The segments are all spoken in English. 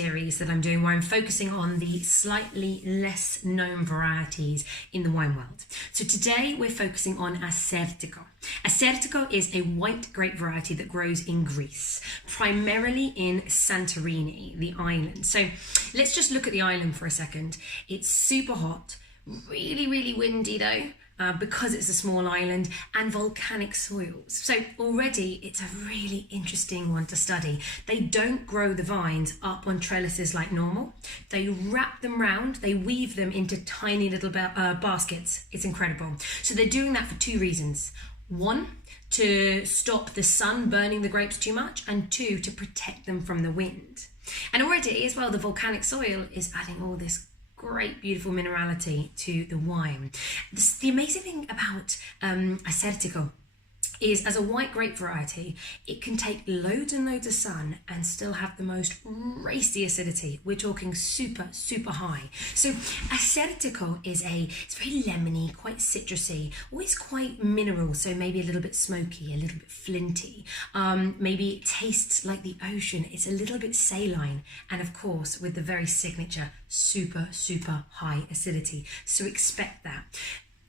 series that I'm doing where I'm focusing on the slightly less known varieties in the wine world. So today we're focusing on Assyrtiko. Assyrtiko is a white grape variety that grows in Greece, primarily in Santorini, the island. So let's just look at the island for a second. It's super hot, really windy though, because it's a small island, and volcanic soils. So already it's a really interesting one to study. They don't grow the vines up on trellises like normal. They wrap them round, they weave them into tiny little baskets. It's incredible. So they're doing that for two reasons. One, to stop the sun burning the grapes too much, and two, to protect them from the wind. And already as well, the volcanic soil is adding all this great beautiful minerality to the wine. The amazing thing about Assyrtiko is, as a white grape variety, it can take loads and loads of sun and still have the most racy acidity. We're talking super high. So Assyrtiko it's very lemony, quite citrusy, always quite mineral, so maybe a little bit smoky, a little bit flinty. Maybe it tastes like the ocean. It's a little bit saline, and of course with the very signature super high acidity. So expect that.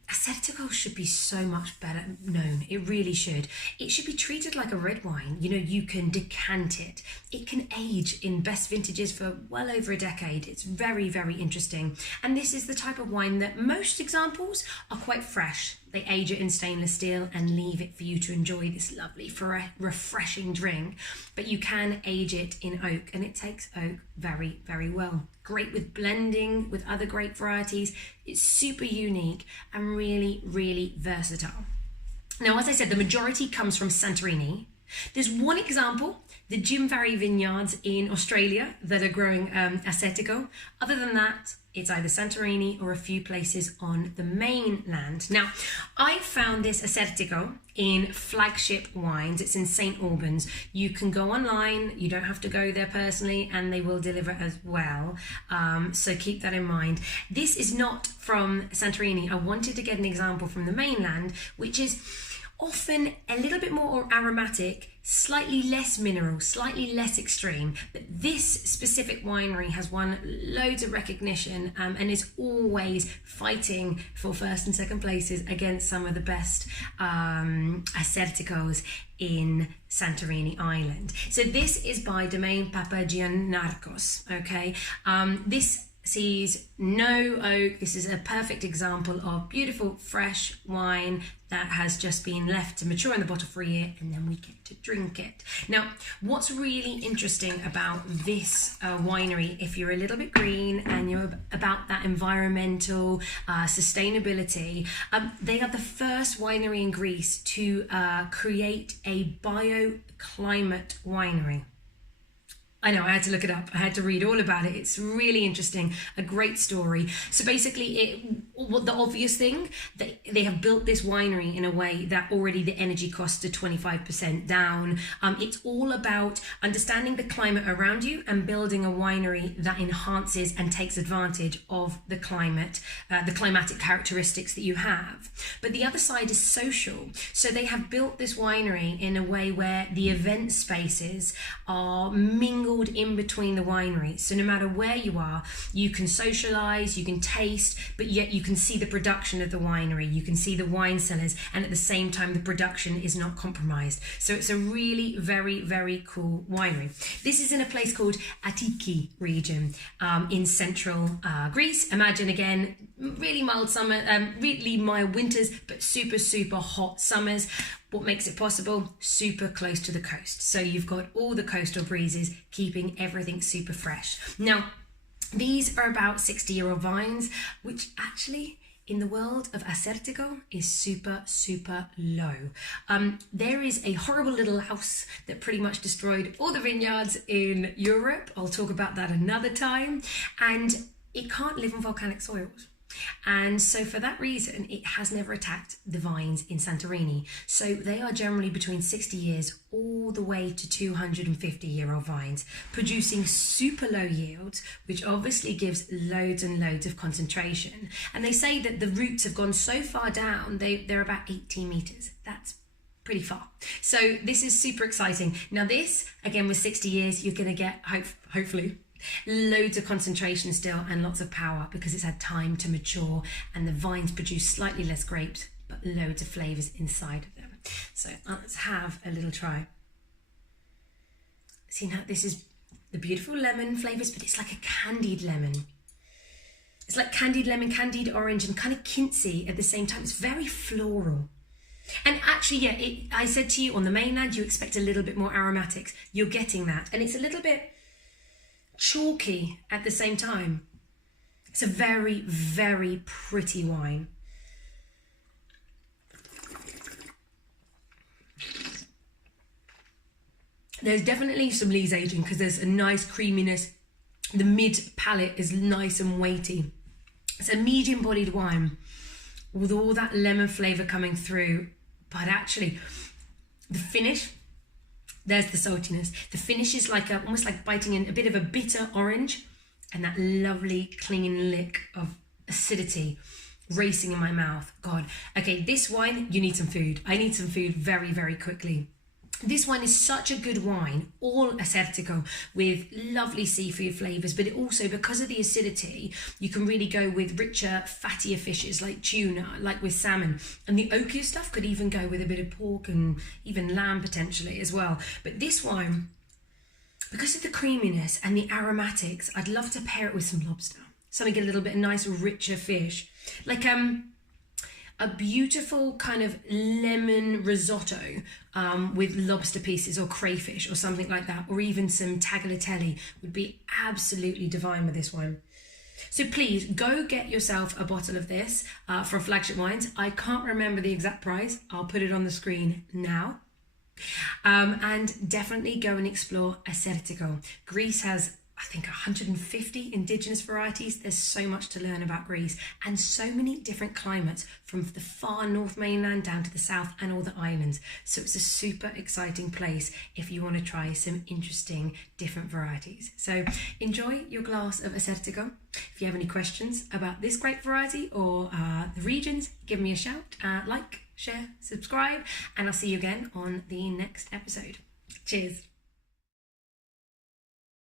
Assyrtiko should be so much better known. It really should. It should be treated like a red wine. You know, you can decant it. It can age in best vintages for well over a decade. It's very interesting. And this is the type of wine that most examples are quite fresh. They age it in stainless steel and leave it for you to enjoy this lovely, refreshing drink. But you can age it in oak, and it takes oak very well. Great with blending with other grape varieties. It's super unique and really versatile. Now, as I said, the majority comes from Santorini. There's one example, the Jim Valley vineyards in Australia, that are growing Assyrtiko. Other than that, it's either Santorini or a few places on the mainland. Now, I found this Assyrtiko in Flagship Wines. It's in St. Albans. You can go online, you don't have to go there personally, and they will deliver as well. So keep that in mind. This is not from Santorini. I wanted to get an example from the mainland, which is often a little bit more aromatic, slightly less mineral, slightly less extreme. But this specific winery has won loads of recognition and is always fighting for first and second places against some of the best Assyrtikos in Santorini Island. So this is by Domaine Papagiannarcos, okay? This sees no oak. This is a perfect example of beautiful fresh wine that has just been left to mature in the bottle for a year, and then we get to drink it. Now, what's really interesting about this winery, if you're a little bit green and you're about that environmental sustainability, they are the first winery in Greece to create a bioclimate winery. I know, I had to look it up. I had to read all about it. It's really interesting, a great story. So basically, the obvious thing, they have built this winery in a way that already the energy costs are 25% down. It's all about understanding the climate around you and building a winery that enhances and takes advantage of the climate, the climatic characteristics that you have. But the other side is social. So they have built this winery in a way where the event spaces are mingled in between the winery. So no matter where you are, you can socialize, you can taste, but yet you can see the production of the winery, you can see the wine cellars, and at the same time the production is not compromised. So it's a really very cool winery. This is in a place called Tiki Region in central Greece. Imagine again, really mild summer, really mild winters, but super hot summers. What makes it possible? Super close to the coast. So you've got all the coastal breezes keeping everything super fresh. Now, these are about 60-year-old vines, which actually in the world of Assyrtiko is super low. There is a horrible little louse that pretty much destroyed all the vineyards in Europe. I'll talk about that another time. And it can't live on volcanic soils. And so for that reason, it has never attacked the vines in Santorini. So they are generally between 60 years all the way to 250-year-old vines, producing super low yields, which obviously gives loads and loads of concentration. And they say that the roots have gone so far down, they're about 18 meters. That's pretty far. So this is super exciting. Now this, again, with 60 years, you're going to get, hopefully, Loads of concentration still and lots of power because it's had time to mature, and the vines produce slightly less grapes but loads of flavours inside of them. So let's have a little try. See, now this is the beautiful lemon flavours, but it's like a candied lemon. It's like candied lemon, candied orange, and kind of quincy at the same time. It's very floral. And actually, yeah, I said to you on the mainland, you expect a little bit more aromatics. You're getting that. And it's a little bit chalky at the same time. It's a very, very pretty wine. There's definitely some lees aging because there's a nice creaminess. The mid palate is nice and weighty. It's a medium bodied wine with all that lemon flavour coming through. But actually, the finish, there's the saltiness. The finish is like almost like biting in a bit of a bitter orange, and that lovely clinging lick of acidity racing in my mouth. God. Okay, this wine, you need some food. I need some food very, very quickly. This wine is such a good wine, all Assyrtiko, with lovely seafood flavours, but it also, because of the acidity, you can really go with richer, fattier fishes like tuna, like with salmon. And the oakier stuff could even go with a bit of pork and even lamb potentially as well. But this wine, because of the creaminess and the aromatics, I'd love to pair it with some lobster. Something a little bit nice, richer fish. Like a beautiful kind of lemon risotto with lobster pieces or crayfish or something like that, or even some tagliatelle would be absolutely divine with this wine. So please go get yourself a bottle of this from Flagship Wines. I can't remember the exact price. I'll put it on the screen now. And definitely go and explore Assyrtiko. Greece has, I think, 150 indigenous varieties. There's so much to learn about Greece, and so many different climates from the far north mainland down to the south and all the islands. So it's a super exciting place if you want to try some interesting different varieties. So enjoy your glass of Assyrtiko. If you have any questions about this grape variety or the regions, give me a shout. Like, share, subscribe, and I'll see you again on the next episode. Cheers.